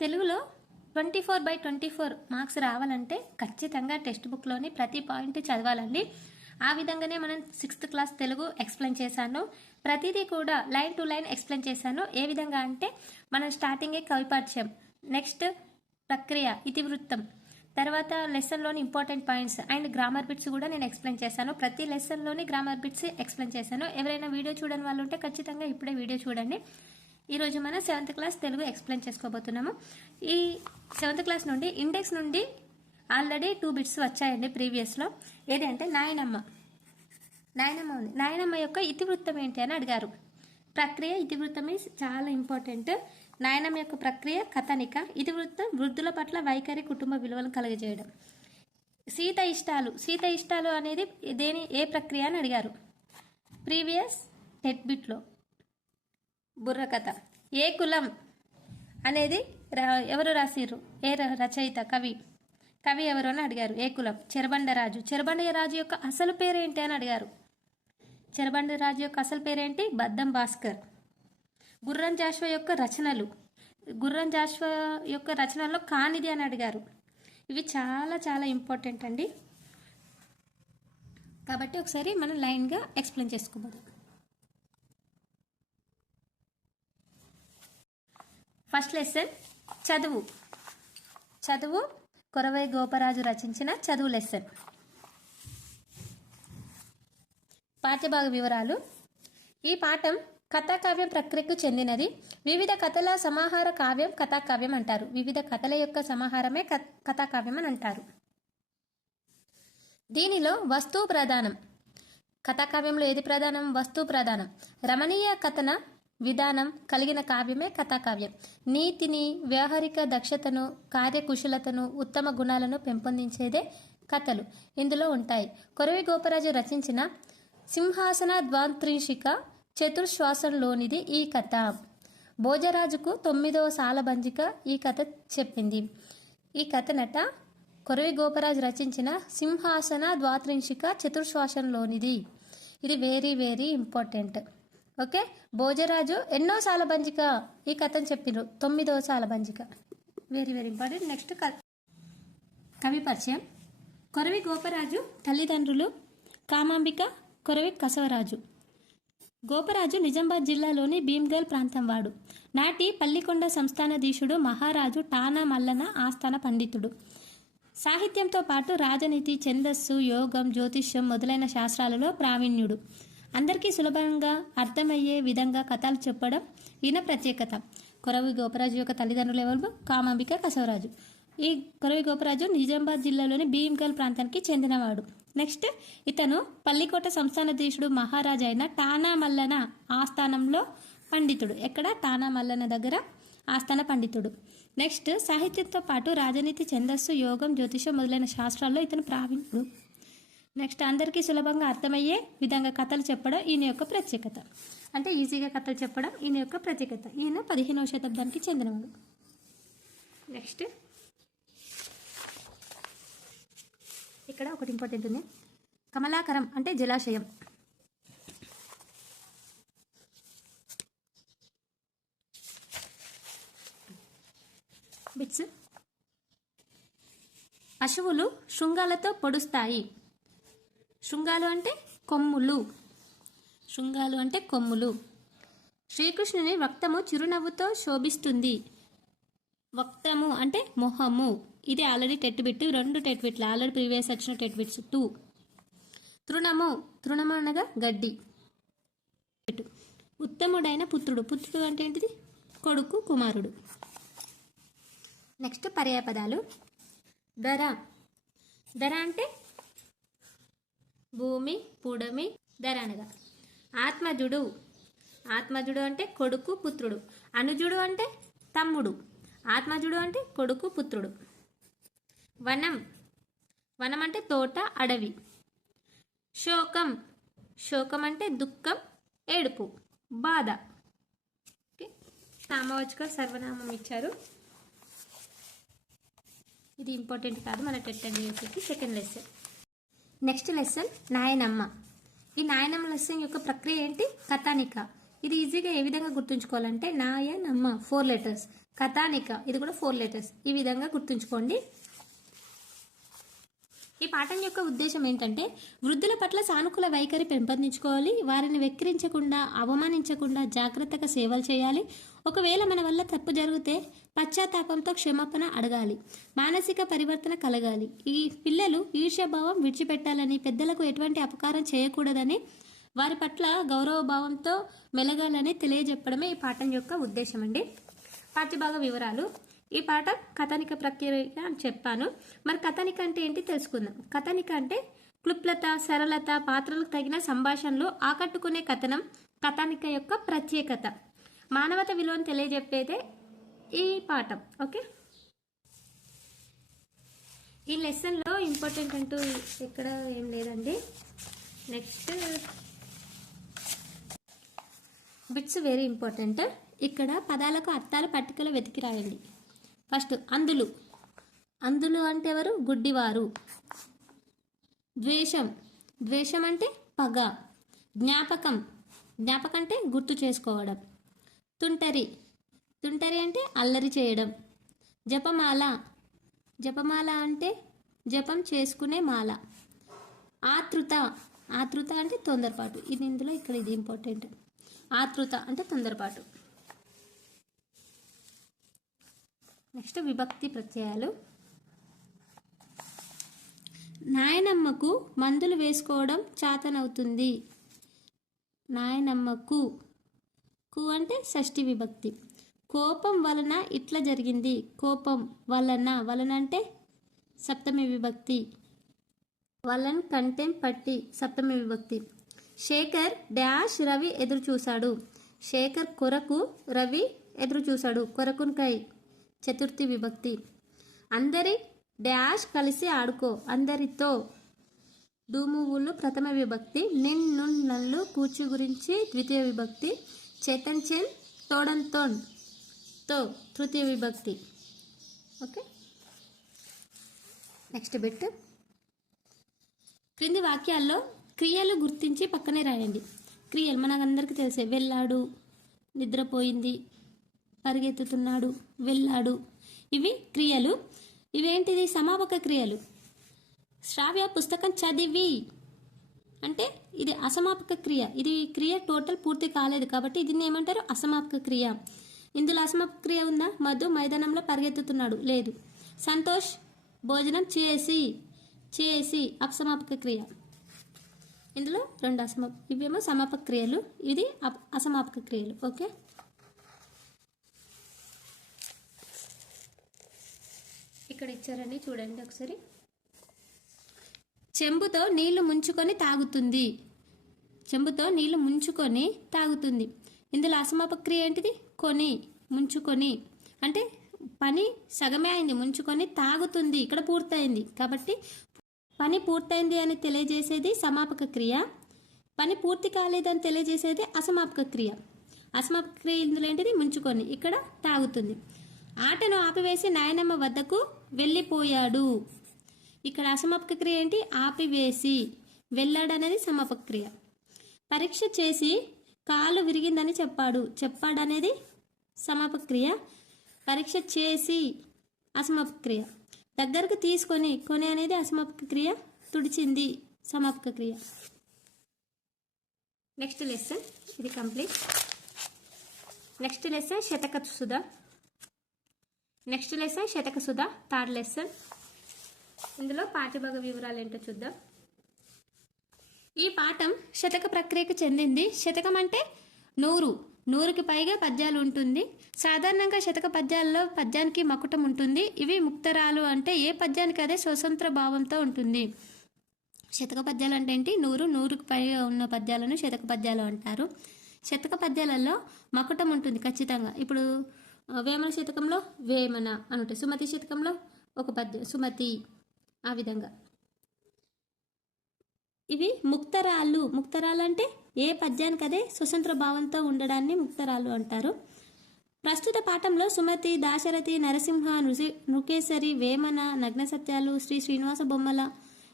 తెలుగులో 24/24 మార్క్స్ రావాలంటే ఖచ్చితంగా టెక్స్ట్ బుక్లోని ప్రతి పాయింట్ చదవాలండి. ఆ విధంగానే మనం 6th క్లాస్ తెలుగు ఎక్స్ప్లెయిన్ చేశాను. ప్రతిదీ కూడా లైన్ టు లైన్ ఎక్స్ప్లెయిన్ చేశాను. ఏ విధంగా అంటే మనం స్టార్టింగే కవిపరిచయం, నెక్స్ట్ ప్రక్రియ, ఇతివృత్తం, తర్వాత లెసన్లోని important points and grammar bits కూడా నేను ఎక్స్ప్లెయిన్ చేశాను. ప్రతి లెసన్లోని గ్రామర్ బిట్స్ ఎక్స్ప్లెయిన్ చేశాను. ఎవరైనా వీడియో చూడని వాళ్ళు ఉంటే ఖచ్చితంగా ఇప్పుడే వీడియో చూడండి. ఈరోజు మనం 7th క్లాస్ తెలుగు ఎక్స్ప్లెయిన్ చేసుకోబోతున్నాము. ఈ 7th క్లాస్ నుండి ఇండెక్స్ నుండి ఆల్రెడీ 2 బిట్స్ వచ్చాయండి ప్రీవియస్లో. ఏదంటే నాయనమ్మ ఉంది. నాయనమ్మ యొక్క ఇతివృత్తం ఏంటి అని అడిగారు. ప్రక్రియ, ఇతివృత్తం ఈజ్ చాలా ఇంపార్టెంట్. నాయనమ్మ యొక్క ప్రక్రియ కథనిక, ఇతివృత్తం వృద్ధుల పట్ల వైఖరి, కుటుంబ విలువలను కలుగజేయడం. సీత ఇష్టాలు అనేది ఏ ప్రక్రియ అని అడిగారు ప్రీవియస్ టెట్ బిట్లో. బుర్రకథ. ఏ కులం అనేది ఎవరు రాసిర్రు, ఏ రచయిత, కవి ఎవరు అని అడిగారు. ఏ కులం. చెరబండరాజు యొక్క అసలు పేరేంటి అని అడిగారు. చెరబండరాజు యొక్క అసలు పేరేంటి? బద్దం భాస్కర్. గుర్రం జాషువా యొక్క రచనల్లో కానిది అని అడిగారు. ఇవి చాలా చాలా ఇంపార్టెంట్ అండి. కాబట్టి ఒకసారి మనం లైన్గా ఎక్స్ప్లెయిన్ చేసుకోబోదాం. ఫస్ట్ లెసన్ చదువు కొరవై గోపరాజు రచించిన చదువు లెసన్. పాఠ్యభాగ వివరాలు. ఈ పాఠం కథాకావ్యం ప్రక్రియకు చెందినది. వివిధ కథల సమాహార కావ్యం కథాకావ్యం అంటారు. వివిధ కథల యొక్క సమాహారమే కథాకావ్యం అని అంటారు. దీనిలో వస్తువు ప్రధానం. కథాకావ్యంలో ఏది ప్రధానం? వస్తువు ప్రధానం. రమణీయ కథన విధానం కలిగిన కావ్యమే కథాకావ్యం. నీతిని, వ్యవహారిక దక్షతను, కార్యకుశలతను, ఉత్తమ గుణాలను పెంపొందించేదే కథలు ఇందులో ఉంటాయి. కొరవి గోపరాజు రచించిన సింహాసన ద్వాంత్రింశిక చతుర్శ్వాసంలోనిది ఈ కథ. భోజరాజుకు 9వ సాలబంజిక ఈ కథ చెప్పింది. ఈ కథనట కొరవి గోపరాజు రచించిన సింహాసన ద్వాత్రింశిక చతుర్శ్వాసంలోనిది. ఇది very very important. Okay. Bhojaraju ఎన్నో సాలబంజిక ఈ కథను చెప్పిండ్రు. 9వ సాలబంజిక. Very very important. నెక్స్ట్ కవి పరిచయం. కొరవి గోపరాజు తల్లిదండ్రులు కామాంబిక, కొరవి కసవరాజు. గోపరాజు నిజామాబాద్ జిల్లాలోని భీమ్గల్ ప్రాంతం వాడు. నాటి పల్లికొండ సంస్థానాధీశుడు మహారాజు టానా మల్లన ఆస్థాన పండితుడు. సాహిత్యంతో పాటు రాజనీతి, ఛందస్సు, యోగం, జ్యోతిష్యం మొదలైన శాస్త్రాలలో ప్రావీణ్యుడు. అందరికీ సులభంగా అర్థమయ్యే విధంగా కథలు చెప్పడం ఈయన ప్రత్యేకత. కొరవి గోపరాజు యొక్క తల్లిదండ్రులు ఎవరు? కామాంబిక, కసవరాజు. ఈ కొరవి గోపరాజు నిజామాబాద్ జిల్లాలోని భీమ్గల్ ప్రాంతానికి చెందినవాడు. నెక్స్ట్ ఇతను పల్లికోట సంస్థానాధీశుడు మహారాజు అయిన టానా మల్లన ఆస్థానంలో పండితుడు. ఎక్కడ? టానా మల్లన దగ్గర ఆస్థాన పండితుడు. నెక్స్ట్ సాహిత్యంతో పాటు రాజనీతి, ఛందస్సు, యోగం, జ్యోతిషం మొదలైన శాస్త్రాల్లో ఇతను ప్రావీణ్యుడు. నెక్స్ట్ అందరికీ సులభంగా అర్థమయ్యే విధంగా కథలు చెప్పడం ఈయన యొక్క ప్రత్యేకత. అంటే ఈజీగా కథలు చెప్పడం ఈయన యొక్క ప్రత్యేకత. ఈయన 15వ శతాబ్దానికి చెందినవాడు. నెక్స్ట్ ఇక్కడ ఒకటి ఇంపార్టెంట్ ఉంది. కమలాకరం అంటే జలాశయం. బిట్స్. పశువులు శృంగాలతో పొడుస్తాయి. శృంగాలు అంటే కొమ్ములు. శ్రీకృష్ణుని వక్తము చిరునవ్వుతో శోభిస్తుంది. వక్తము అంటే మొహము. ఇది ఆల్రెడీ టెట్ బిట్, 2 టెట్ బిట్లు ఆల్రెడీ ప్రీవియస్ వచ్చిన టెట్ బిట్స్ 2. తృణము అనగా గడ్డి. ఉత్తముడైన పుత్రుడు అంటే ఏంటిది? కొడుకు, కుమారుడు. నెక్స్ట్ పర్యాయపదాలు. ధర అంటే భూమి, పుడమి, ధర అనగా. ఆత్మజుడు అంటే కొడుకు, పుత్రుడు. అనుజుడు అంటే తమ్ముడు. ఆత్మజుడు అంటే కొడుకు, పుత్రుడు. వనం అంటే తోట, అడవి. శోకం అంటే దుఃఖం, ఏడుపు, బాధ. ఓకే. నామవాచక సర్వనామం ఇచ్చారు. ఇది ఇంపార్టెంట్ కాదు మన టెట్ అండ్ యూపీకి. Second lesson. నెక్స్ట్ లెసన్ నాయనమ్మ. ఈ నాయనమ్మ లెసన్ యొక్క ప్రక్రియ ఏంటి? కథానిక. ఇది ఈజీగా ఏ విధంగా గుర్తుంచుకోవాలంటే నాయనమ్మ 4 లెటర్స్. కథానిక, ఇది కూడా 4 లెటర్స్. ఈ విధంగా గుర్తుంచుకోండి. ఈ పాఠం యొక్క ఉద్దేశం ఏంటంటే వృద్ధుల పట్ల సానుకూల వైఖరి పెంపొందించుకోవాలి, వారిని వెక్కిరించకుండా అవమానించకుండా జాగ్రత్తగా సేవలు చేయాలి. ఒకవేళ మన వల్ల తప్పు జరిగితే పశ్చాత్తాపంతో క్షమాపణ అడగాలి, మానసిక పరివర్తన కలగాలి. ఈ పిల్లలు ఈర్ష్యాభావం విడిచిపెట్టాలని, పెద్దలకు ఎటువంటి అపకారం చేయకూడదని, వారి పట్ల గౌరవభావంతో మెలగాలని తెలియజెప్పడమే ఈ పాఠం యొక్క ఉద్దేశం అండి. పాఠ్యభాగ వివరాలు. ఈ పాఠం కథనిక ప్రక్రియ అని చెప్పాను. మరి కథనిక అంటే ఏంటి తెలుసుకుందాం. కథనిక అంటే క్లుప్తత, సరళత, పాత్రలకు తగిన సంభాషణలు ఆకట్టుకునే కథనం కథానిక యొక్క ప్రత్యేకత. మానవత విలువను తెలియజెప్పేదే ఈ పాఠం. ఓకే, ఈ లెసన్లో ఇంపార్టెంట్ అంటూ ఇక్కడ ఏం లేదండి. Next bits very important. ఇక్కడ పదాలకు అర్థాలు పట్టికలో వెతికి రాయండి. ఫస్ట్ అందులు. అందులు అంటే ఎవరు? గుడ్డివారు. ద్వేషం. ద్వేషం అంటే పగ. జ్ఞాపకం. జ్ఞాపకం అంటే గుర్తు చేసుకోవడం. తుంటరి. తుంటరి అంటే అల్లరి చేయడం. జపమాల. జపమాల అంటే జపం చేసుకునే మాల. ఆతృత. ఆతృత అంటే తొందరపాటు. ఇది ఇందులో ఇక్కడ ఇది ఇంపార్టెంట్. ఆతృత అంటే తొందరపాటు. నెక్స్ట్ విభక్తి ప్రత్యయాలు. నాయనమ్మకు మందులు వేసుకోవడం చాతనవుతుంది. నాయనమ్మకు. కు అంటే షష్ఠి విభక్తి. కోపం వలన ఇట్లా జరిగింది. కోపం వలన. వలన అంటే సప్తమి విభక్తి. వలన్ కంటెం పట్టి సప్తమి విభక్తి. శేఖర్ డాష్ రవి ఎదురు చూశాడు. శేఖర్ కొరకు రవి ఎదురు చూశాడు. కొరకున్కై చతుర్థి విభక్తి. అందరి డాష్ కలిసి ఆడుకో. అందరితో. దూమువులు ప్రథమ విభక్తి. నిన్ నున్ నల్లు కూర్చు గురించి ద్వితీయ విభక్తి. చేతన్ చెన్ తోడన్ తోన్ తో తృతీయ విభక్తి. Okay, next bit. క్రింది వాక్యాల్లో క్రియలు గుర్తించి పక్కనే రాయండి. క్రియలు మనకందరికీ తెలిసే. వెళ్ళాడు, నిద్రపోయింది, పరిగెత్తుతున్నాడు, వెళ్ళాడు. ఇవి క్రియలు. ఇవేంటిది? సమాపక క్రియలు. శ్రావ్య పుస్తకం చదివి అంటే ఇది అసమాపక క్రియ. ఇది క్రియ టోటల్ పూర్తి కాలేదు కాబట్టి దీన్ని ఏమంటారు? అసమాపక క్రియ. ఇందులో అసమాపక క్రియ ఉందా? మధు మైదానంలో పరిగెత్తుతున్నాడు, లేదు. సంతోష్ భోజనం చేసి. చేసి అసమాపక క్రియ. ఇందులో 2 ఇవేమో సమాపక క్రియలు, ఇది అసమాపక క్రియలు. ఓకే, ఇక్కడ ఇచ్చారండి, చూడండి ఒకసారి. చెంబుతో నీళ్లు ముంచుకొని తాగుతుంది. చెంబుతో నీళ్లు ముంచుకొని తాగుతుంది. ఇందులో అసమాపక క్రియ ఏంటిది? కొని. ముంచుకొని అంటే పని సగమే అయింది, ముంచుకొని తాగుతుంది ఇక్కడ పూర్తయింది కాబట్టి పని పూర్తయింది అని తెలియజేసేది సమాపక క్రియ, పని పూర్తి కాలేదని తెలియజేసేది అసమాపక క్రియ. అసమాపక క్రియ ఇందులో ఏంటిది? ముంచుకొని, ఇక్కడ తాగుతుంది. ఆటను ఆపివేసి నాయనమ్మ వద్దకు వెళ్ళిపోయాడు. ఇక్కడ అసమాపక క్రియ ఏంటి? ఆపివేసి. వెళ్ళాడు అనేది సమాపక క్రియ. పరీక్ష చేసి కాలు విరిగిందని చెప్పాడు. చెప్పాడనేది సమాపక క్రియ. పరీక్ష చేసి అసమాపక క్రియ. దగ్గరకు తీసుకొని, కొని అనేది అసమాపక క్రియ. తుడిచింది సమాపక క్రియ. నెక్స్ట్ లెసన్ ఇది కంప్లీట్. నెక్స్ట్ లెసన్ శతక సుధ. నెక్స్ట్ లెసన్ శతక సుధ, థర్డ్ లెసన్. ఇందులో పాఠ్యభాగ వివరాలు ఏంటో చూద్దాం. ఈ పాఠం శతక ప్రక్రియకు చెందింది. శతకం అంటే 100. 100కి పైగా పద్యాలు ఉంటుంది. సాధారణంగా శతక పద్యాల్లో పద్యానికి మకుటం ఉంటుంది. ఇవి ముక్తరాలు అంటే ఏ పద్యానికి అదే స్వతంత్ర భావంతో ఉంటుంది. శతక పద్యాలు అంటే ఏంటి? 100కి పైగా ఉన్న పద్యాలను శతక పద్యాలు అంటారు. శతక పద్యాలలో మకుటం ఉంటుంది ఖచ్చితంగా. ఇప్పుడు వేమన శతకంలో వేమన అని ఉంటుంది, సుమతి శతకంలో ఒక పద్యం సుమతి, ఆ విధంగా. ఇవి ముక్తరాలు. ముక్తరాలు అంటే ఏ పద్యానికి అదే స్వతంత్ర భావంతో ఉండడాన్ని ముక్తరాలు అంటారు. ప్రస్తుత పాఠంలో సుమతి, దాశరథి, నరసింహ, నృకేసరి, వేమన, నగ్న సత్యాలు, శ్రీ శ్రీనివాస బొమ్మల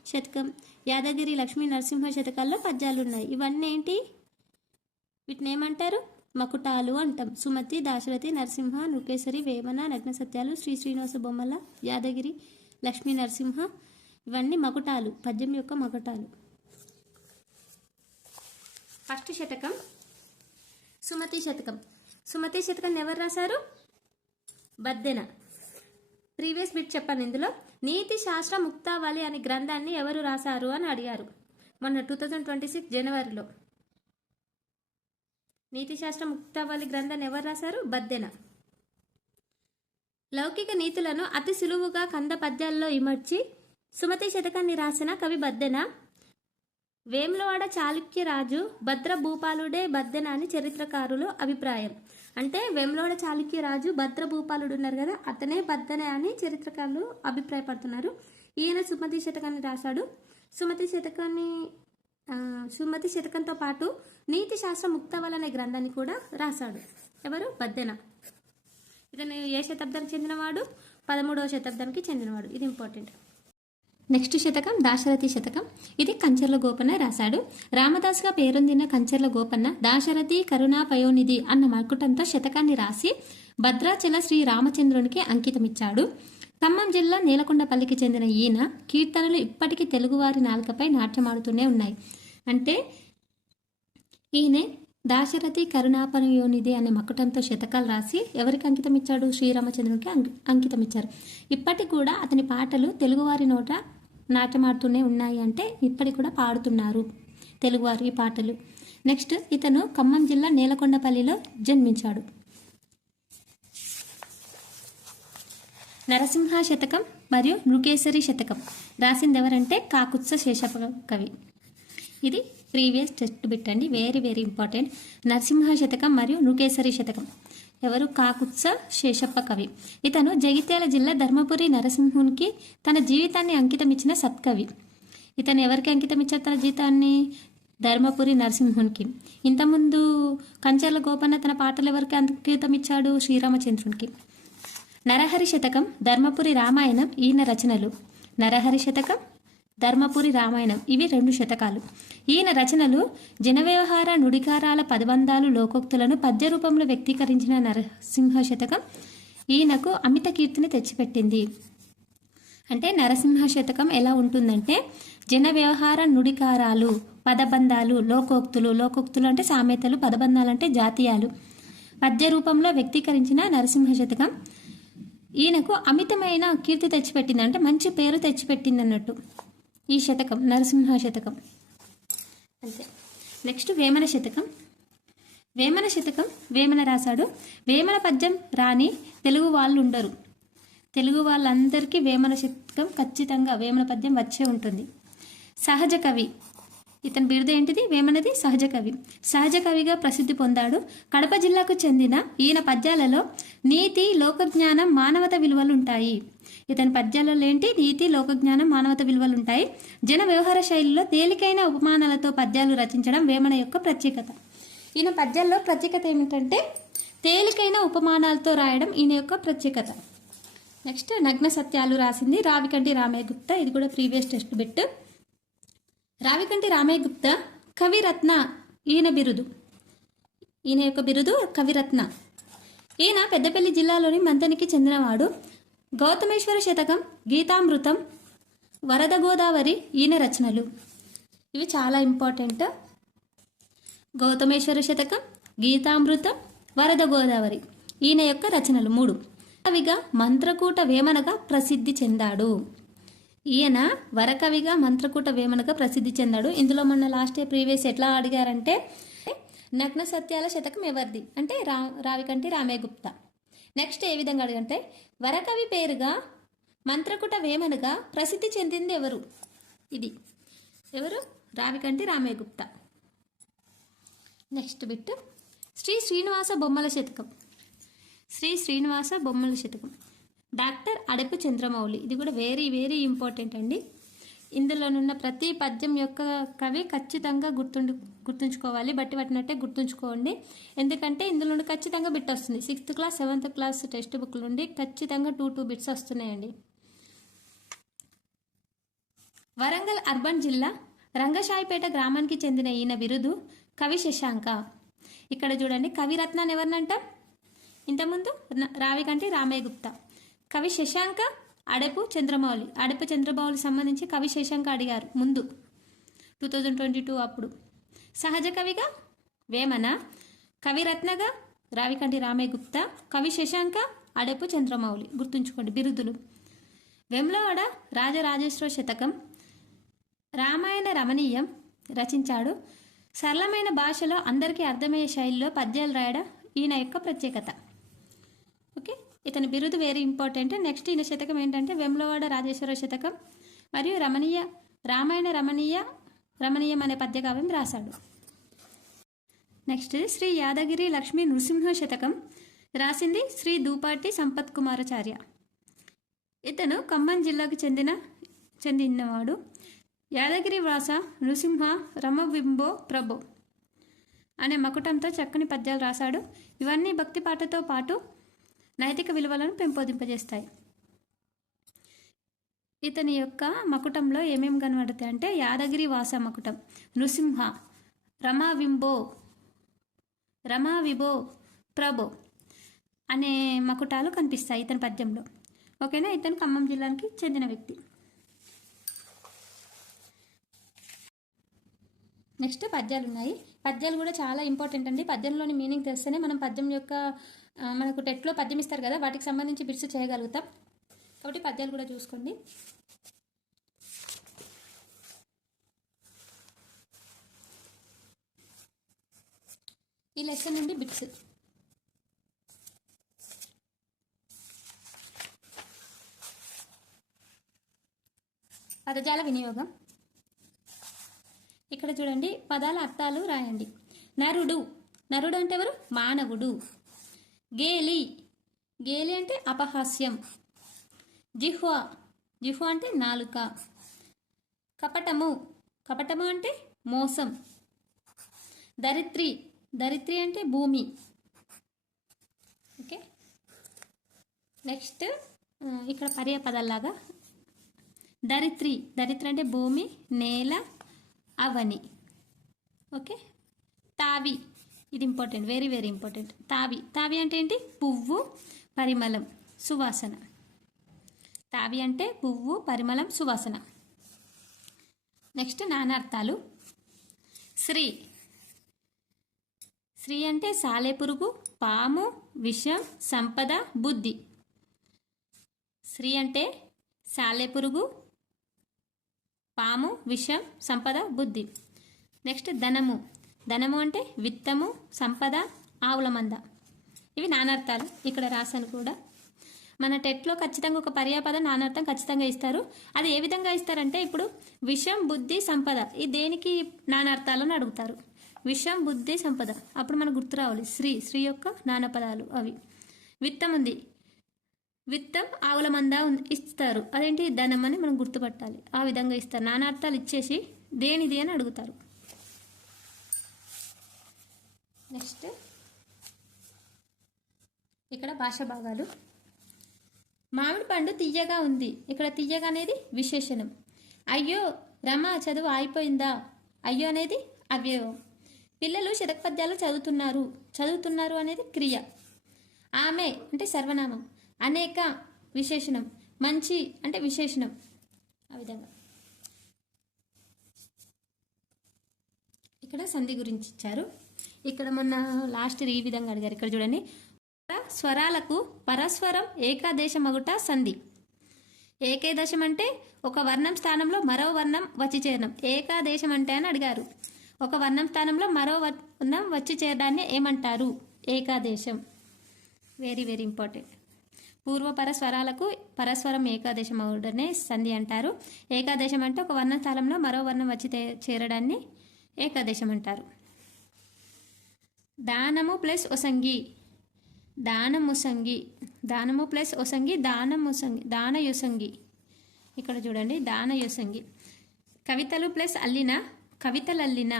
శతకం, యాదగిరి లక్ష్మీ నరసింహ శతకాల్లో పద్యాలు ఉన్నాయి. ఇవన్నీ ఏంటి? వీటిని ఏమంటారు? మకుటాలు అంటాం. సుమతి, దాశరథి, నరసింహ, నృకేసరి, వేమన, నగ్న సత్యాలు, శ్రీ శ్రీనివాస బొమ్మల, యాదగిరి, లక్ష్మీ నరసింహ ఇవన్నీ మకుటాలు, పద్యం యొక్క మకుటాలు. ఫస్ట్ శతకం సుమతి శతకం. సుమతి శతకం ఎవరు రాశారు? బద్దెన. ప్రీవియస్ బిట్ చెప్పాను. ఇందులో నీతి శాస్త్ర ముక్తావళి అనే గ్రంథాన్ని ఎవరు రాశారు అని అడిగారు మొన్న 2026 జనవరిలో. నీతి శాస్త్ర ముక్తావళి గ్రంథాన్ని ఎవరు రాశారు? బద్దెన. లౌకిక నీతులను అతి సులువుగా కంద పద్యాల్లో ఇమర్చి సుమతి శతకాన్ని రాసిన కవి బద్దెన. వేములవాడ చాళుక్యరాజు భద్ర భూపాలుడే బద్దెన అని చరిత్రకారులు అభిప్రాయం. అంటే వేములవాడ చాళుక్యరాజు భద్ర భూపాలుడు ఉన్నారు కదా, అతనే బద్దెన అని చరిత్రకారులు అభిప్రాయపడుతున్నారు. ఈయన సుమతి శతకాన్ని రాశాడు. సుమతి శతకంతో పాటు నీతి శాస్త్ర ముక్తావళి అనే గ్రంథాన్ని కూడా రాశాడు. ఎవరు? బద్దెన. ఇతను ఏ శతాబ్దానికి చెందినవాడు? 13వ శతాబ్దానికి చెందినవాడు. ఇది ఇంపార్టెంట్. నెక్స్ట్ శతకం దాశరథి శతకం. ఇది కంచర్ల గోపన్న రాశాడు. రామదాస్గా పేరొందిన కంచర్ల గోపన్న దాశరథి కరుణా పయోనిధి అన్న మకుటంతో శతకాన్ని రాసి భద్రాచల శ్రీ రామచంద్రునికి అంకితమిచ్చాడు. ఖమ్మం జిల్లా నేలకొండపల్లికి చెందిన ఈయన కీర్తనలు ఇప్పటికీ తెలుగువారి నాలుకపై నాట్యమాడుతూనే ఉన్నాయి. అంటే ఈయనే దాశరథి కరుణాపయోనిధి అనే మకుటంతో శతకాలు రాసి ఎవరికి అంకితం ఇచ్చాడు? శ్రీరామచంద్రునికి అంకితం ఇచ్చారు. ఇప్పటికి కూడా అతని పాటలు తెలుగువారి నోట నాట్యమాడుతూనే ఉన్నాయి. అంటే ఇప్పటికి కూడా పాడుతున్నారు తెలుగువారి పాటలు. నెక్స్ట్ ఇతను ఖమ్మం జిల్లా నేలకొండపల్లిలో జన్మించాడు. నరసింహ శతకం మరియు నృకేసరి శతకం రాసింది ఎవరంటే కాకుత్స శేషప్ప కవి. ఇది ప్రీవియస్ టెస్ట్ బిట్ అండి, వెరీ వెరీ ఇంపార్టెంట్. నరసింహ శతకం మరియు నృకేసరి శతకం ఎవరు? కాకుత్స శేషప్ప కవి. ఇతను జగిత్యాల జిల్లా ధర్మపురి నరసింహునికి తన జీవితాన్ని అంకితం ఇచ్చిన సత్కవి. ఇతను ఎవరికి అంకితం ఇచ్చారు తన జీవితాన్ని? ధర్మపురి నరసింహునికి. ఇంతకుముందు కంచర్ల గోపన్న తన పాటలు ఎవరికి అంకితం ఇచ్చాడు? శ్రీరామచంద్రునికి. నరహరి శతకం, ధర్మపురి రామాయణం ఈయన రచనలు. నరహరి శతకం, ధర్మపురి రామాయణం ఇవి 2 శతకాలు. ఈయన రచనలు జనవ్యవహార నుడికారాల పదబంధాలు లోకోక్తులను పద్య రూపంలో వ్యక్తీకరించిన నరసింహ శతకం ఈయనకు అమిత కీర్తిని తెచ్చిపెట్టింది. అంటే నరసింహ శతకం ఎలా ఉంటుందంటే జన వ్యవహార నుడికారాలు, పదబంధాలు, లోకోక్తులు అంటే సామెతలు, పదబంధాలు అంటే జాతీయాలు పద్య రూపంలో వ్యక్తీకరించిన నరసింహ శతకం ఈయనకు అమితమైన కీర్తి తెచ్చిపెట్టింది. అంటే మంచి పేరు తెచ్చిపెట్టింది అన్నట్టు ఈ శతకం, నరసింహ శతకం. అంతే. నెక్స్ట్ వేమన శతకం. వేమన శతకం వేమన రాశాడు. వేమన పద్యం రాని తెలుగు వాళ్ళు ఉండరు. తెలుగు వాళ్ళందరికీ వేమన శతకం ఖచ్చితంగా వేమన పద్యం వచ్చే ఉంటుంది. సహజ కవి. ఇతని బిరుదు ఏంటిది? వేమనది సహజ కవి. సహజ కవిగా ప్రసిద్ధి పొందాడు. కడప జిల్లాకు చెందిన ఈయన పద్యాలలో నీతి, లోకజ్ఞానం, మానవత విలువలు ఉంటాయి. ఇతని పద్యాలలో ఏంటి? నీతి, లోకజ్ఞానం, మానవత విలువలు ఉంటాయి. జన వ్యవహార శైలిలో తేలికైన ఉపమానాలతో పద్యాలు రచించడం వేమన యొక్క ప్రత్యేకత. ఈయన పద్యాల్లో ప్రత్యేకత ఏమిటంటే తేలికైన ఉపమానాలతో రాయడం ఈయన యొక్క ప్రత్యేకత. నెక్స్ట్ నగ్న సత్యాలు రాసింది రావికంటి రామయ్య గుప్తా. ఇది కూడా previous test bit. Ravikanti Ramayya Gupta కవిరత్న ఈయన బిరుదు. ఈయన యొక్క బిరుదు కవిరత్న. ఈయన పెద్దపల్లి జిల్లాలోని మంతనికి చెందినవాడు. గౌతమేశ్వర శతకం, గీతామృతం, వరద గోదావరి ఈయన రచనలు. ఇవి చాలా ఇంపార్టెంట్. గౌతమేశ్వర శతకం, గీతామృతం, వరద గోదావరి ఈయన యొక్క రచనలు 3. కవిగా మంత్రకూట వేమనగా ప్రసిద్ధి చెందాడు. ఈయన వరకవిగా మంత్రకూట వేమనగా ప్రసిద్ధి చెందాడు. ఇందులో మొన్న లాస్ట్ ప్రీవియస్ ఎట్లా అడిగారంటే నగ్న సత్యాల శతకం ఎవరిది అంటే రావికంటి రామయ్య గుప్తా. నెక్స్ట్ ఏ విధంగా అడిగంటే వరకవి పేరుగా మంత్రకూట వేమనగా ప్రసిద్ధి చెందింది ఎవరు? ఇది ఎవరు? రావికంటి రామయ్య గుప్తా. నెక్స్ట్ బిట్ శ్రీ శ్రీనివాస బొమ్మల శతకం. శ్రీ శ్రీనివాస బొమ్మల శతకం డాక్టర్ అడపు చంద్రమౌళి. ఇది కూడా వెరీ వెరీ ఇంపార్టెంట్ అండి. ఇందులోనున్న ప్రతి పద్యం యొక్క కవి ఖచ్చితంగా గుర్తుంచుకోవాలి. బట్టి పట్టినట్టే గుర్తుంచుకోండి. ఎందుకంటే ఇందులో నుండి ఖచ్చితంగా బిట్ వస్తుంది. 6th class 7th class text book నుండి ఖచ్చితంగా 2 బిట్స్ వస్తున్నాయండి. వరంగల్ అర్బన్ జిల్లా రంగశాయిపేట గ్రామానికి చెందిన ఈయన బిరుదు కవి శశాంక. ఇక్కడ చూడండి కవిరత్నాన్ని ఎవరినంటాం? ఇంతకుముందు రావికంటి రామయ్య గుప్తా. కవి శశాంక అడెపు చంద్రమౌళి. అడెపు చంద్రమౌళి సంబంధించి కవి శశాంక అడిగారు ముందు 2022 అప్పుడు. సహజ కవిగా వేమన, కవిరత్నగా రావికంటి రామయ్య గుప్తా, కవి శశాంక అడెపు చంద్రమౌళి. గుర్తుంచుకోండి బిరుదులు. వేములవాడ రాజరాజేశ్వర శతకం, రామాయణ రమణీయం రచించాడు. సరళమైన భాషలో అందరికీ అర్థమయ్యే శైలిలో పద్యాలు రాయడం ఈయన యొక్క ప్రత్యేకత. ఓకే, ఇతని బిరుదు వెరీ ఇంపార్టెంట్. నెక్స్ట్ ఈయన శతకం ఏంటంటే వేములవాడ రాజేశ్వర శతకం మరియు రామాయణ రమణీయం అనే పద్యకావ్యం రాశాడు. నెక్స్ట్ శ్రీ యాదగిరి లక్ష్మీ నృసింహ శతకం రాసింది శ్రీ దూపాటి సంపత్ కుమారాచార్య. ఇతను ఖమ్మం జిల్లాకు చెందినవాడు. యాదగిరి వ్రాస నృసింహ రమవింబో ప్రభో అనే మకుటంతో చక్కని పద్యాలు రాశాడు. ఇవన్నీ భక్తి పాటతో పాటు నైతిక విలువలను పెంపొందింపజేస్తాయి. ఇతని యొక్క మకుటంలో ఏమేమి కనబడతాయి అంటే యాదగిరి వాస మకుటం, నృసింహ, రమావిబో ప్రభో అనే మకుటాలు కనిపిస్తాయి ఇతని పద్యంలో. ఓకేనా, ఇతను ఖమ్మం జిల్లాకి చెందిన వ్యక్తి. నెక్స్ట్ పద్యాలు ఉన్నాయి. పద్యాలు కూడా చాలా ఇంపార్టెంట్ అండి. పద్యంలోని మీనింగ్ తెలిస్తేనే మనం పద్యం యొక్క మనకు టెట్లో పద్యం ఇస్తారు కదా, వాటికి సంబంధించి బిట్స్ చేయగలుగుతాం. కాబట్టి పద్యాలు కూడా చూసుకోండి. ఈ లెసన్ నుండి బిట్స్. పదజాల వినియోగం. ఇక్కడ చూడండి, పదాల అర్థాలు రాయండి. నరుడు అంటే ఎవరు? మానవుడు. గేలి అంటే అపహాస్యం. జిహ్వ అంటే నాలుక. కపటము అంటే మోసం. ధరిత్రి అంటే భూమి. ఓకే, నెక్స్ట్ ఇక్కడ పర్యాపదాల్లాగా ధరిత్రి అంటే భూమి, నేల, అవని. ఓకే, తావి, ఇది ఇంపార్టెంట్, వెరీ వెరీ ఇంపార్టెంట్. తావి అంటే ఏంటి? పువ్వు, పరిమళం, సువాసన. తావి అంటే పువ్వు, పరిమళం, సువాసన. నెక్స్ట్ నానార్థాలు. శ్రీ అంటే సాలెపురుగు, పాము, విషం, సంపద, బుద్ధి. శ్రీ అంటే సాలెపురుగు, పాము, విషం, సంపద, బుద్ధి. నెక్స్ట్ ధనము అంటే విత్తము, సంపద, ఆవుల మంద. ఇవి నానార్థాలు. ఇక్కడ రాశాను కూడా. మన టెట్లో ఖచ్చితంగా ఒక పర్యాపదం నానార్థం ఖచ్చితంగా ఇస్తారు. అది ఏ విధంగా ఇస్తారంటే ఇప్పుడు విషం, బుద్ధి, సంపద ఈ దేనికి నానార్థాలను అడుగుతారు. విషం, బుద్ధి, సంపద. అప్పుడు మనకు గుర్తు రావాలి శ్రీ యొక్క నానపదాలు అవి. విత్తం ఉంది, విత్తం, ఆవుల మంద ఇస్తారు. అదేంటి? ధనం అని మనం గుర్తుపట్టాలి. ఆ విధంగా ఇస్తారు. నానార్థాలు ఇచ్చేసి దేనిది అని అడుగుతారు. నెక్స్ట్ ఇక్కడ భాష భాగాలు. మామిడి పండు తీయగా ఉంది. ఇక్కడ తీయగా అనేది విశేషణం. అయ్యో రమ చదువు అయిపోయిందా? అయ్యో అనేది అవ్యయం. పిల్లలు శతకపద్యాలు చదువుతున్నారు అనేది క్రియ. ఆమె అంటే సర్వనామం. అనేక విశేషణం. మంచి అంటే విశేషణం. ఆ విధంగా ఇక్కడ సంధి గురించి ఇచ్చారు. ఇక్కడ మొన్న లాస్ట్ ఈ విధంగా అడిగారు. ఇక్కడ చూడండి, స్వరాలకు పరస్వరం ఏకాదేశమగుట సంధి. ఏకేదశం అంటే ఒక వర్ణం స్థానంలో మరో వర్ణం వచ్చి చేరడం. ఏకాదేశం అంటే అని అడిగారు. ఒక వర్ణం స్థానంలో మరో వర్ణం వచ్చి చేరడాన్ని ఏమంటారు? ఏకాదేశం. Very very important. పూర్వపర స్వరాలకు పరస్వరం ఏకాదేశం అవడనే సంధి అంటారు. ఏకాదేశం అంటే ఒక వర్ణ స్థానంలో మరో వర్ణం వచ్చి చేరడాన్ని ఏకాదేశం అంటారు. దానము ప్లస్ ఒసంగి, దానము ప్లస్ ఒసంగి, దానయుసంగి. ఇక్కడ చూడండి, దానయుసంగి. కవితలు ప్లస్ అల్లిన, కవితలల్లిన.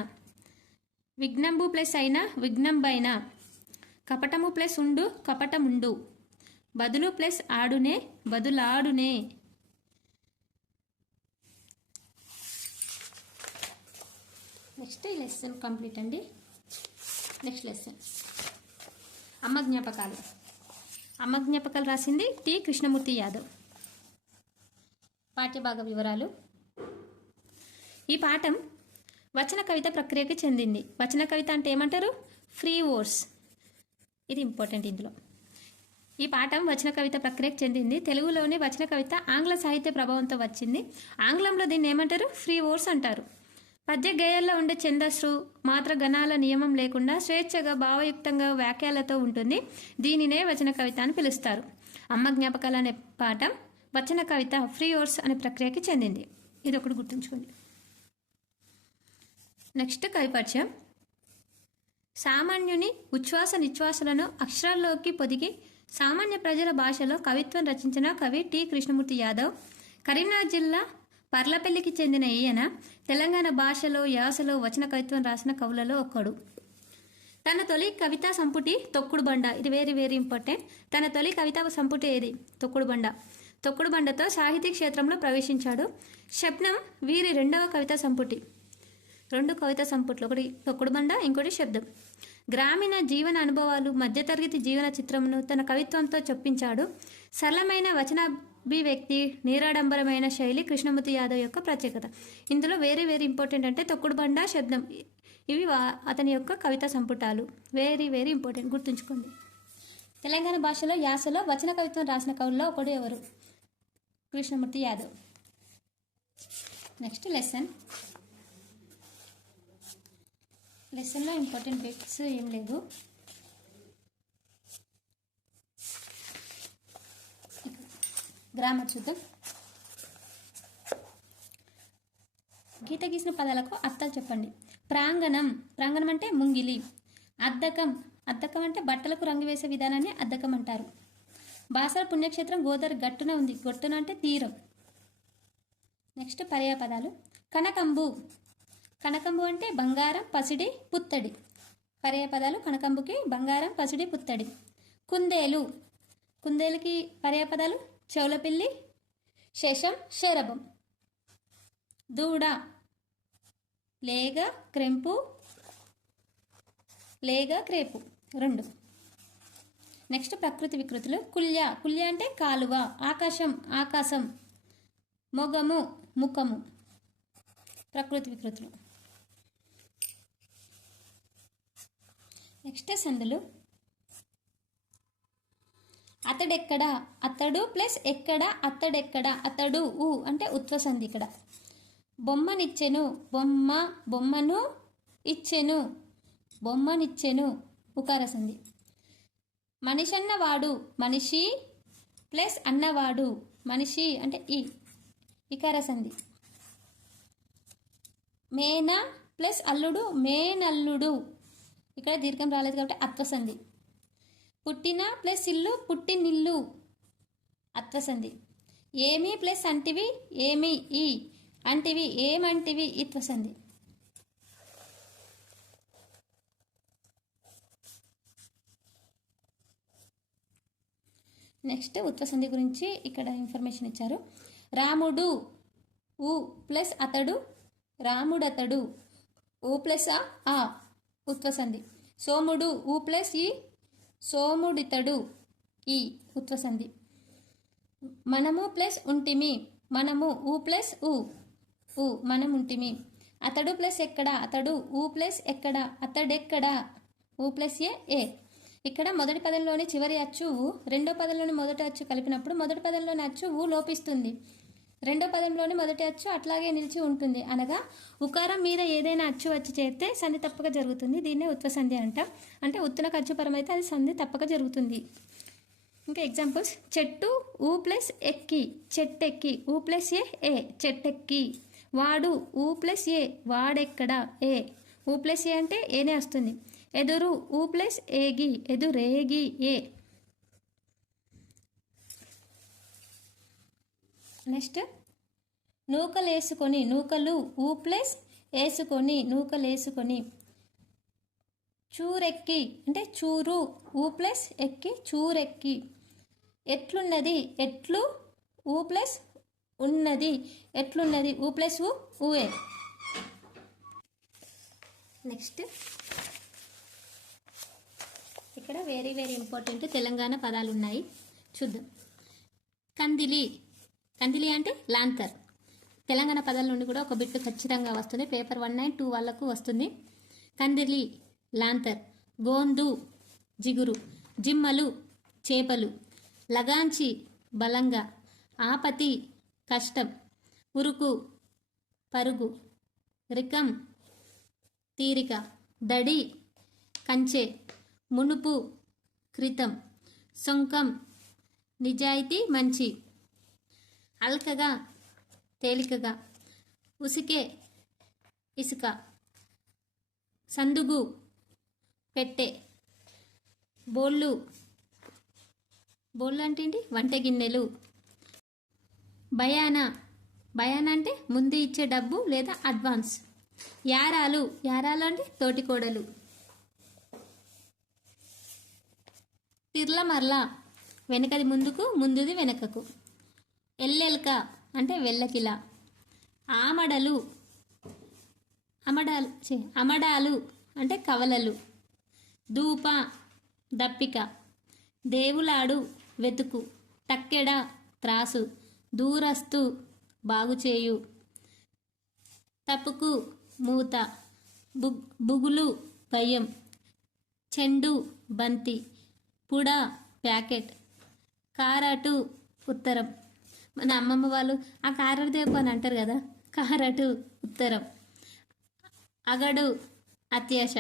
విఘ్నంబు ప్లస్ అయిన, విఘ్నంబైన. కపటము ప్లస్ ఉండు, కపటముండు. బదులు ప్లస్ ఆడునే, బదులాడునే. నెక్స్ట్ ఈ లెసన్ కంప్లీట్ అండి. నెక్స్ట్ లెసన్ అమ్మ జ్ఞాపకాలు. అమ్మ జ్ఞాపకాలు రాసింది టి కృష్ణమూర్తి యాదవ్. పాఠ్యభాగ వివరాలు. ఈ పాఠం వచన కవిత ప్రక్రియకి చెందింది. వచన కవిత అంటే ఏమంటారు? Free words. ఇది ఇంపార్టెంట్ ఇందులో. ఈ పాఠం వచన కవిత ప్రక్రియకు చెందింది. తెలుగులోని వచన కవిత ఆంగ్ల సాహిత్య ప్రభావంతో వచ్చింది. ఆంగ్లంలో దీన్ని ఏమంటారు? ఫ్రీ వర్డ్స్ అంటారు. పద్య గేయాల్లో ఉండే ఛందస్సు మాత్ర గణాల నియమం లేకుండా స్వేచ్ఛగా భావయుక్తంగా వాక్యాలతో ఉంటుంది. దీనినే వచన కవిత అని పిలుస్తారు. అమ్మ జ్ఞాపకాలు అనే పాఠం వచన కవిత ఫ్రీ వర్డ్స్ అనే ప్రక్రియకి చెందింది. ఇది ఒకటి గుర్తుంచుకోండి. నెక్స్ట్ కవి పరిచయం. సామాన్యుని ఉచ్ఛ్వాస నిశ్వాసలను అక్షరాల్లోకి పొదిగి సామాన్య ప్రజల భాషలో కవిత్వం రచించిన కవి టి కృష్ణమూర్తి యాదవ్. కరీంనగర్ జిల్లా పర్లపల్లికి చెందిన ఈయన తెలంగాణ భాషలో యాసలో వచన కవిత్వం రాసిన కవులలో ఒకడు. తన తొలి కవితా సంపుటి తొక్కుడు బండ. ఇది వెరీ వెరీ ఇంపార్టెంట్. తన తొలి కవితా సంపుటి ఏది? తొక్కుడు బండ. తొక్కుడు బండతో సాహితీ క్షేత్రంలో ప్రవేశించాడు. శబ్దం వీరి రెండవ కవితా సంపుటి. రెండు కవితా సంపుట్లు, ఒకటి తొక్కుడు బండ, ఇంకోటి శబ్దం. గ్రామీణ జీవన అనుభవాలు, మధ్యతరగతి జీవన చిత్రమును తన కవిత్వంతో చొప్పించాడు. సరళమైన వచనాభివ్యక్తి, నిరాడంబరమైన శైలి కృష్ణమూర్తి యాదవ్ యొక్క ప్రత్యేకత. ఇందులో వెరీ వెరీ ఇంపార్టెంట్ అంటే తొక్కుడు బండ, శబ్దం. ఇవి అతని యొక్క కవితా సంపుటాలు. వెరీ వెరీ ఇంపార్టెంట్, గుర్తుంచుకోండి. తెలంగాణ భాషలో యాసలో వచన కవిత్వం రాసిన కవుల్లో ఒకడు ఎవరు? కృష్ణమూర్తి యాదవ్. నెక్స్ట్ లెసన్లో ఇంపార్టెంట్ బిట్స్ ఏం లేదు. గ్రామర్ చూద్దాం. గీత గీసిన పదాలకు అర్థాలు చెప్పండి. ప్రాంగణం. ప్రాంగణం అంటే ముంగిలి. అద్దకం. అద్దకం అంటే బట్టలకు రంగు వేసే విధానాన్ని అద్దకం అంటారు. బాసర పుణ్యక్షేత్రం గోదావరి గట్టున ఉంది. గట్టున అంటే తీరం. నెక్స్ట్ పర్యాపదాలు. కనకంబు. కనకంబు అంటే బంగారం, పసిడి, పుత్తడి. పర్యాపదాలు కనకంబుకి బంగారం, పసిడి, పుత్తడి. కుందేలు. కుందేలుకి పర్యాపదాలు చెవులపిల్లి, శేషం, శరభం. దూడ. లేగ, క్రెంపు, లేగ, క్రేపు. రెండు. నెక్స్ట్ ప్రకృతి వికృతులు. కుల్య. కుల్య అంటే కాలువ. ఆకాశం, ఆకాశం. మొగము, ముఖము. ప్రకృతి వికృతులు. నెక్స్ట్ సందులు. అతడెక్కడ. అతడు ప్లస్ ఎక్కడ, అతడెక్కడ. అతడు ఊ అంటే ఉత్వ సంధి ఇక్కడ. బొమ్మనిచ్చెను. బొమ్మ, బొమ్మను, ఇచ్చెను, బొమ్మనిచ్చెను, ఉకార సంధి. మనిషన్నవాడు. మనిషి ప్లస్ అన్నవాడు. మనిషి అంటే ఈ ఇకార సంధి. మేన ప్లస్ అల్లుడు, మేనల్లుడు. ఇక్కడ దీర్ఘం రాలేదు కాబట్టి అత్వసంధి. పుట్టిన ప్లస్ ఇల్లు, పుట్టినిల్లు, అత్వసంధి. ఏమి ప్లస్ అంటివి, ఏమి ఈ అంటివి, ఏమంటివి, ఇత్వసంధి. నెక్స్ట్ ఉత్వసంధి గురించి ఇక్కడ ఇన్ఫర్మేషన్ ఇచ్చారు. రాముడు. ఊ ప్లస్ అతడు, రాముడతడు. ఊ ప్లస్ ఆ ఉత్వసంధి. సోముడు. ఊ ప్లస్ ఈ, సోముడితడు, ఈ ఉత్వసంధి. మనము ప్లస్ ఉంటిమి. మనము. ఊ ప్లస్ ఊ, ఊ మనం ఉంటిమి. అతడు ప్లస్ ఎక్కడ. అతడు. ఊ ప్లస్ ఎక్కడ, అతడెక్కడ. ఊ ప్లస్ ఏ. ఇక్కడ మొదటి పదంలోని చివరి అచ్చు ఊ, రెండో పదంలోని మొదటి అచ్చు కలిపినప్పుడు మొదటి పదంలోని అచ్చు ఊ లోపిస్తుంది. రెండో పదంలోని మొదటి అచ్చు అట్లాగే నిలిచి ఉంటుంది. అనగా ఉకారం మీద ఏదైనా అచ్చు వచ్చి చేస్తే సంధి తప్పక జరుగుతుంది. దీన్నే ఉత్వసంధి అంటాం. అంటే ఉత్తునకు అచ్చు పరమైతే అది సంధి తప్పక జరుగుతుంది. ఇంకా ఎగ్జాంపుల్స్. చెట్టు. ఊ ప్లస్ ఎక్కి, చెట్టెక్కి. ఊ ప్లస్ ఏ, చెట్టెక్కి. వాడు. ఊ ప్లస్ ఏ, వాడెక్కడ, ఏ. ఊ ప్లస్ ఏ అంటే ఏనే వస్తుంది. ఎదురు. ఊ ప్లస్ ఏగి, ఎదురేగి, ఏ. నెక్స్ట్ నూకలేసుకొని. నూకలు. ఊ ప్లస్ వేసుకొని, నూకలేసుకొని. చూరెక్కి అంటే చూరు. ఊ ప్లస్ ఎక్కి, చూరెక్కి. ఎట్లున్నది. ఎట్లు. ఊ ప్లస్ ఉన్నది, ఎట్లున్నది. ఊ ప్లస్ ఊఏ. నెక్స్ట్ ఇక్కడ వెరీ వెరీ ఇంపార్టెంట్ తెలంగాణ పదాలు ఉన్నాయి, చూద్దాం. కందిలి. కందిలి అంటే లాంతర్. తెలంగాణ పదాల నుండి కూడా ఒక బిట్ ఖచ్చితంగా వస్తుంది. పేపర్ 192 వాళ్ళకు వస్తుంది. కందిలి లాంతర్. గోందు జిగురు. జిమ్మలు చేపలు. లగాంచి బలంగా. ఆపతి కష్టం. ఉరుకు పరుగు. రికం తీరిక. దడి కంచె. మునుపు క్రితం. సొంకం నిజాయితీ మంచి. అల్కగా తేలికగా. ఉసికే ఇసుక. సందుగు పెట్టె. బోళ్ళు. బోళ్ళు అంటే ఏంటి? వంట గిన్నెలు. బయానా. బయానా అంటే ముందు ఇచ్చే డబ్బు లేదా అడ్వాన్స్. యారాలు. యారాలు అంటే తోటికోడలు. తిర్లమర్ల వెనకది ముందుకు, ముందుది వెనకకు. ఎల్లెల్క అంటే వెళ్ళకిల. ఆమడలు. అమడాలు అంటే కవలలు. దూప దప్పిక. దేవులాడు వెతుకు. టక్కెడ త్రాసు. దూరస్తు బాగుచేయు. తప్పుకు మూత. బుగులు భయం. చెండు బంతి. పుడ ప్యాకెట్. కారటు ఉత్తరం. మన అమ్మమ్మ వాళ్ళు ఆ కారటు దేపు అని అంటారు కదా, కారటు ఉత్తరం. అగడు అత్యాశ.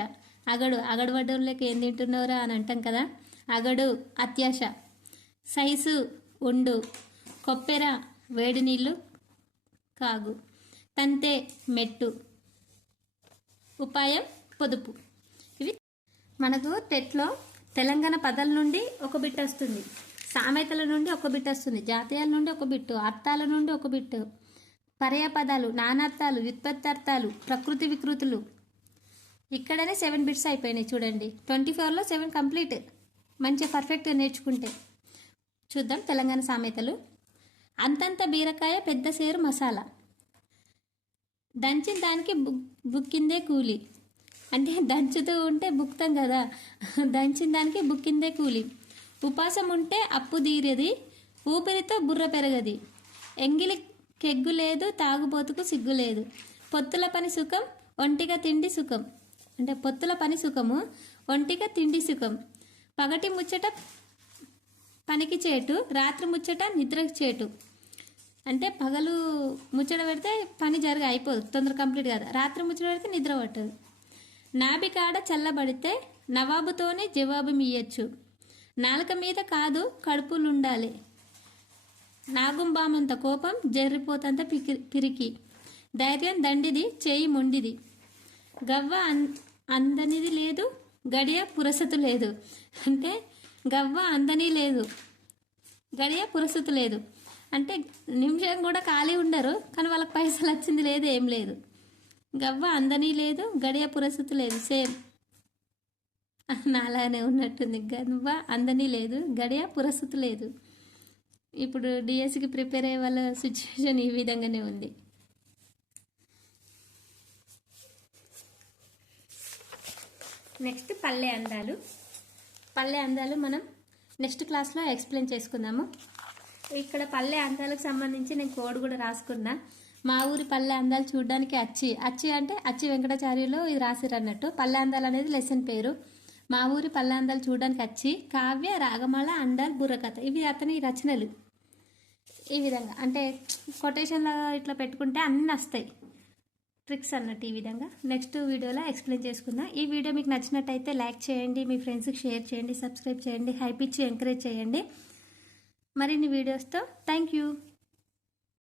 అగడు పడ్డోళ్ళకి ఏం తింటున్నారా అని అంటాం కదా, అగడు అత్యాశ. సైసు ఉండు. కొప్పెర వేడి నీళ్ళు కాగు. తంతే మెట్టు. ఉపాయం పొదుపు. ఇవి మనకు టెట్లో తెలంగాణ పదాల నుండి ఒక బిట్ వస్తుంది, సామెతల నుండి ఒక బిట్ వస్తుంది, జాతీయాల నుండి ఒక బిట్టు, అర్థాల నుండి ఒక బిట్టు, పర్యాపదాలు, నానార్థాలు, వ్యుత్పత్తార్థాలు, ప్రకృతి వికృతులు. ఇక్కడనే 7 బిట్స్ అయిపోయినాయి చూడండి. 24లో 7 కంప్లీట్. మంచిగా పర్ఫెక్ట్గా నేర్చుకుంటే. చూద్దాం తెలంగాణ సామెతలు. అంతంత బీరకాయ పెద్ద సేరు మసాలా. దంచిన దానికి బుక్కిందే కూలి. అంటే దంచుతూ ఉంటే బుక్తాం కదా, దంచిన దానికి బుక్కిందే కూలి. ఉపాసం ఉంటే అప్పు తీరేది, ఊపిరితో బుర్ర పెరగది. ఎంగిలి కెగ్గు లేదు, తాగుబోతుకు సిగ్గు లేదు. పొత్తుల పని సుఖం, ఒంటిగా తిండి సుఖం. అంటే పొత్తుల పని సుఖము, ఒంటిగా తిండి సుఖం. పగటి ముచ్చట పనికి చేటు, రాత్రి ముచ్చట నిద్రకు చేటు. అంటే పగలు ముచ్చట పెడితే పని అయిపోదు, తొందర కంప్లీట్ కాదు. రాత్రి ముచ్చట పెడితే నిద్ర పట్టదు. నాభి కాడ చల్లబడితే నవాబుతోనే జవాబు మీయచ్చు. నాలుక మీద కాదు కడుపులుండాలి. నాగుంబామంత కోపం, జర్రిపోతంత పిరికి. ధైర్యం దండిది, చేయి మొండిది. గవ్వ అందనిది లేదు, గడియ పురసతు లేదు. అంటే గవ్వ అందని లేదు, గడియ పురసతు లేదు. అంటే నిమిషం కూడా ఖాళీ ఉండరు, కానీ వాళ్ళకి పైసలు వచ్చింది లేదు, ఏం లేదు. గవ్వ అందని లేదు, గడియ పురసతు లేదు. సేమ్ నాలానే ఉన్నట్టుంది. గవ్వ అందని లేదు, గడియ పురసతు లేదు. ఇప్పుడు డిఎస్సికి ప్రిపేర్ అయ్యే వాళ్ళ సిచ్యువేషన్ ఈ విధంగానే ఉంది. నెక్స్ట్ పల్లె అందాలు. పల్లె అందాలు మనం నెక్స్ట్ క్లాస్లో ఎక్స్ప్లెయిన్ చేసుకుందాము. ఇక్కడ పల్లె అందాలకు సంబంధించి నేను కోడ్ కూడా రాసుకున్నా. మా ఊరి పల్లె అందాలు చూడడానికి అచ్చి అంటే అచ్చి వెంకటాచార్యులు ఇది రాసిరు అన్నట్టు. పల్లె అందాలు అనేది లెసన్ పేరు. మా ఊరి పల్లె అందాలు చూడడానికి అచ్చి, కావ్య, రాగమాల, అందాలు, బుర్రకథ ఇవి అతని రచనలు. ఈ విధంగా అంటే కొటేషన్లో ఇట్లా పెట్టుకుంటే అన్నీ వస్తాయి, ట్రిక్స్ అన్నట్టు. ఈ విధంగా నెక్స్ట్ వీడియోలో ఎక్స్ప్లెయిన్ చేసుకుందాం. ఈ వీడియో మీకు నచ్చినట్టయితే లైక్ చేయండి, మీ ఫ్రెండ్స్కి షేర్ చేయండి, సబ్స్క్రైబ్ చేయండి, హైప్ ఇచ్చి ఎంకరేజ్ చేయండి. మరిన్ని వీడియోస్తో థ్యాంక్ యూ.